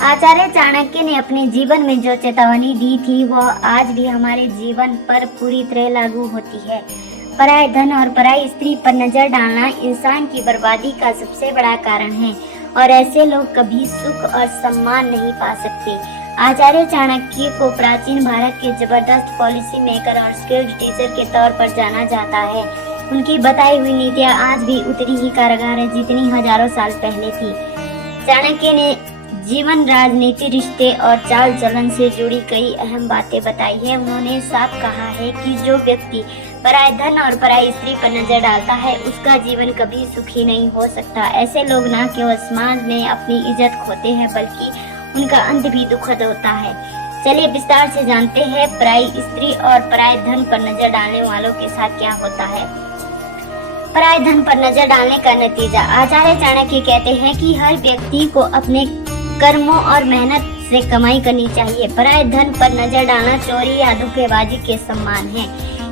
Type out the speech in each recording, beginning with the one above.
आचार्य चाणक्य ने अपने जीवन में जो चेतावनी दी थी वह आज भी हमारे जीवन पर पूरी तरह लागू होती है। पराये धन और पराई स्त्री पर नजर डालना इंसान की बर्बादी का सबसे बड़ा कारण है और ऐसे लोग कभी सुख और सम्मान नहीं पा सकते। आचार्य चाणक्य को प्राचीन भारत के जबरदस्त पॉलिसी मेकर और स्किल्ड टीचर के तौर पर जाना जाता है। उनकी बताई हुई नीतियां आज भी उतनी ही कारगर है जितनी हजारों साल पहले थी। चाणक्य ने जीवन, राजनीति, रिश्ते और चाल चलन से जुड़ी कई अहम बातें बताई है। उन्होंने साफ कहा है कि जो व्यक्ति पराये धन और पराई स्त्री पर नजर डालता है उसका जीवन कभी सुखी नहीं हो सकता। ऐसे लोग न केवल समाज में अपनी इज्जत खोते हैं बल्कि उनका अंत भी दुखद होता है। चलिए विस्तार से जानते हैं पराई स्त्री और पराये धन पर नजर डालने वालों के साथ क्या होता है। पराये धन पर नजर डालने का नतीजा। आचार्य चाणक्य कहते हैं कि हर व्यक्ति को अपने कर्मों और मेहनत से कमाई करनी चाहिए। पराये धन पर नजर डालना चोरी या धोखेबाजी के समान है।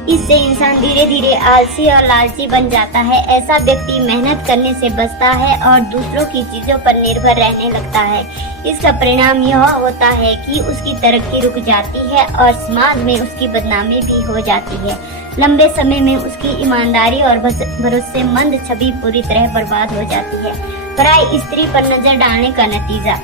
इससे इंसान धीरे धीरे आलसी और लालची बन जाता है। ऐसा व्यक्ति मेहनत करने से बचता है और दूसरों की चीजों पर निर्भर रहने लगता है। इसका परिणाम यह होता है कि उसकी तरक्की रुक जाती है और समाज में उसकी बदनामी भी हो जाती है। लंबे समय में उसकी ईमानदारी और भरोसेमंद छवि पूरी तरह बर्बाद हो जाती है। पराई स्त्री पर नजर डालने का नतीजा।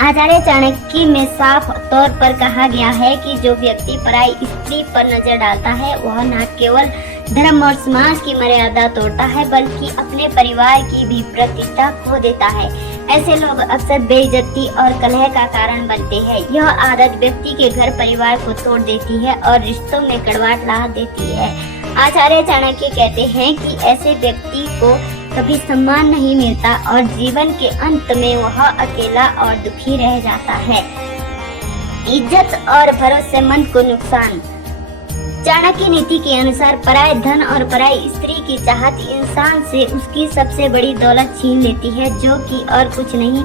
आचार्य चाणक्य में साफ तौर पर कहा गया है कि जो व्यक्ति पराई स्त्री पर नजर डालता है वह न केवल धर्म और समाज की मर्यादा तोड़ता है बल्कि अपने परिवार की भी प्रतिष्ठा खो देता है। ऐसे लोग अक्सर बेइज्जती और कलह का कारण बनते हैं। यह आदत व्यक्ति के घर परिवार को तोड़ देती है और रिश्तों में कड़वाहट ला देती है। आचार्य चाणक्य कहते हैं कि ऐसे व्यक्ति को कभी सम्मान नहीं मिलता और जीवन के अंत में वह अकेला और दुखी रह जाता है। इज्जत और भरोसेमंद को नुकसान। चाणक्य नीति के अनुसार पराये धन और पराई स्त्री की चाहत इंसान से उसकी सबसे बड़ी दौलत छीन लेती है, जो कि और कुछ नहीं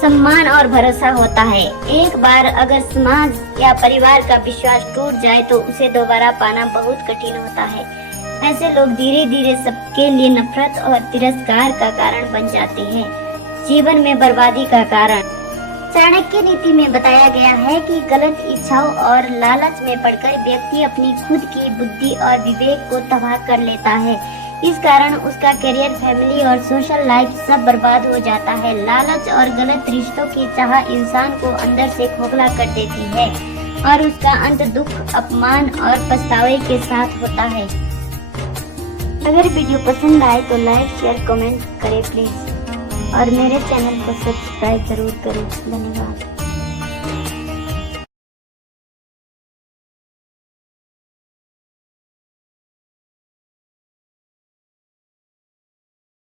सम्मान और भरोसा होता है। एक बार अगर समाज या परिवार का विश्वास टूट जाए तो उसे दोबारा पाना बहुत कठिन होता है। ऐसे लोग धीरे धीरे सबके लिए नफरत और तिरस्कार का कारण बन जाते हैं, जीवन में बर्बादी का कारण। चाणक्य नीति में बताया गया है कि गलत इच्छाओं और लालच में पड़कर व्यक्ति अपनी खुद की बुद्धि और विवेक को तबाह कर लेता है। इस कारण उसका करियर, फैमिली और सोशल लाइफ सब बर्बाद हो जाता है। लालच और गलत रिश्तों की चाह इंसान को अंदर से खोखला कर देती है और उसका अंत दुख, अपमान और पछतावे के साथ होता है। अगर वीडियो पसंद आए तो लाइक, शेयर, कमेंट करें प्लीज और मेरे चैनल को सब्सक्राइब जरूर करें। धन्यवाद।